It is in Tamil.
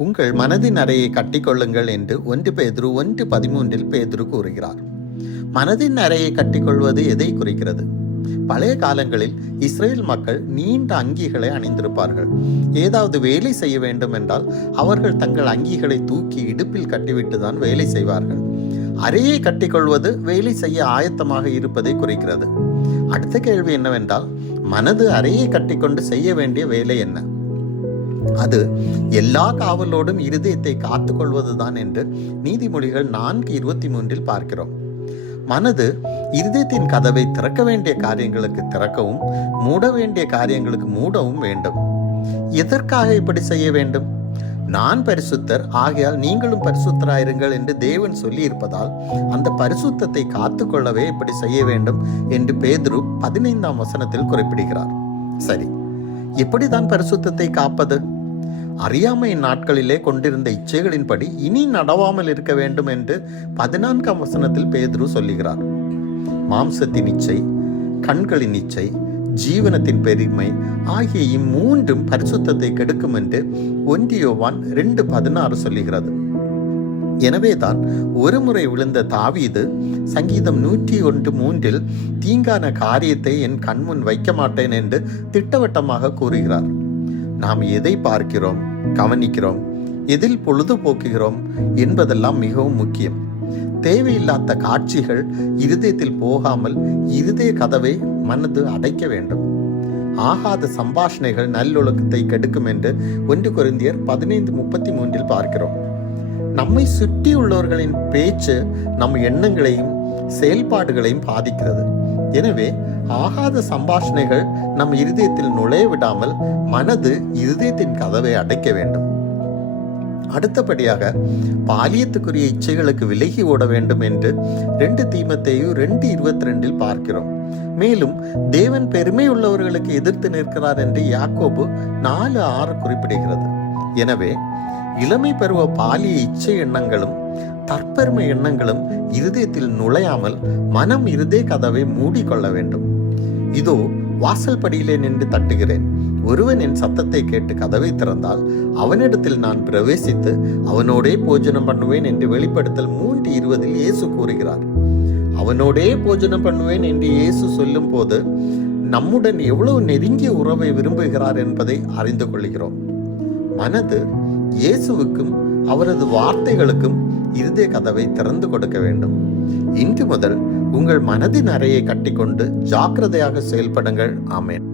உங்கள் மனதின் அறையை கட்டிக்கொள்ளுங்கள் என்று 1 பேதுரு 1:13 பேதுரு கூறுகிறார். மனதின் அறையை கட்டிக்கொள்வது எதை குறிக்கிறது? பழைய காலங்களில் இஸ்ரேல் மக்கள் நீண்ட அங்கிகளை அணிந்திருப்பார்கள். ஏதாவது வேலை செய்ய வேண்டும் என்றால் அவர்கள் தங்கள் அங்கிகளை தூக்கி இடுப்பில் கட்டிவிட்டு தான் வேலை செய்வார்கள். அறையை கட்டிக்கொள்வது வேலை செய்ய ஆயத்தமாக இருப்பதை குறிக்கிறது. அடுத்த கேள்வி என்னவென்றால், மனது அறையை கட்டிக்கொண்டு செய்ய வேண்டிய வேலை என்ன? அது எல்லா காவலோடும் இருதயத்தை காத்துக்கொள்வதுதான் என்று நீதிமொழிகள் 4:23 பார்க்கிறோம். மனது இருதயத்தின் கதவை திறக்க வேண்டிய காரியங்களுக்கு திறக்கவும் மூட வேண்டிய காரியங்களுக்கு மூடவும் வேண்டும். எதற்காக இப்படி செய்ய வேண்டும்? நான் பரிசுத்தர், ஆகையால் நீங்களும் பரிசுத்தராயிருங்கள் என்று தேவன் சொல்லி இருப்பதால் அந்த பரிசுத்தத்தை காத்துக்கொள்ளவே இப்படி செய்ய வேண்டும் என்று பேதுரு 15ஆம் வசனத்தில் குறிப்பிடுகிறார். சரி, எப்படிதான் பரிசுத்தத்தை காப்பது? அறியாமை நாட்களிலே கொண்டிருந்த இச்சைகளின்படி இனி நடவாமல் இருக்க வேண்டும் என்று 14ஆம் வசனத்தில் பேதுரு சொல்லுகிறார். மாம்சத்தின் இச்சை, கண்களின் இச்சை, ஜீவனத்தின் பெருமை ஆகிய இம்மூன்றும் பரிசுத்தத்தை கெடுக்கும் என்று 1 யோவான் 2:16 சொல்லுகிறது. எனவேதான் ஒருமுறை விழுந்த தாவீது சங்கீதம் 101:3 தீங்கான காரியத்தை என் கண்முன் வைக்க மாட்டேன் என்று திட்டவட்டமாக கூறுகிறார். நாம் எதை பார்க்கிறோம், கவனிக்கிறோம், எதில் பொழுதுபோக்குகிறோம் என்பதெல்லாம் மிகவும் முக்கியம். தேவையில்லாத காட்சிகள் இருதயத்தில் போகாமல் இருதய கதவை மனது அடைக்க வேண்டும். ஆகாத சம்பாஷணைகள் நல்லொழுக்கத்தை கெடுக்கும் என்று 1 கொரிந்தியர் 15:33 பார்க்கிறோம். நம்மை சுற்றி உள்ளவர்களின் பேச்சு நம் எண்ணங்களையும் செயல்பாடுகளையும் பாதிக்கிறது. எனவே ஆகாத சம்பாஷணைகள் நம் இருதயத்தில் நுழைய விடாமல் மனது இருதயத்தின் கதவை அடைக்க வேண்டும். அடுத்தபடியாக பாலியத்துக்குரிய இச்சைகளுக்கு விலகி ஓட வேண்டும் என்று 2 தீமோத்தேயு 2:22 பார்க்கிறோம். மேலும் தேவன் பெருமை உள்ளவர்களுக்கு எதிர்த்து நிற்கிறார் என்று யாக்கோபு 4:6 குறிப்பிடுகிறது. எனவே இளமை பருவ பாலிய இச்சை எண்ணங்களும் தற்பெருமை எண்ணங்களும் இருதயத்தில் நுழையாமல் மனம் இருதய கதவை மூடிக்கொள்ள வேண்டும். இதோ வாசல் படியிலே நின்று தட்டுகிறேன். ஒருவன் என் சத்தத்தை கேட்டு கதவை திறந்தால் அவனிடத்தில் நான் பிரவேசித்து அவனோடே போஜனம் பண்ணுவேன் என்று வெளிப்படுத்தல் 3:20 இயேசு கூறுகிறார். அவனோடே போஜனம் பண்ணுவேன் என்று இயேசு சொல்லும் போது நம்முடன் எவ்வளவு நெருங்கிய உறவை விரும்புகிறார் என்பதை அறிந்து கொள்கிறோம். மனது இயேசுவுக்கும் அவரது வார்த்தைகளுக்கும் இருதய கதவை திறந்து கொடுக்க வேண்டும். இன்று முதல் உங்கள் மனதின் அறையை கட்டிக்கொண்டு ஜாக்கிரதையாக செயல்படுங்கள். ஆமென்.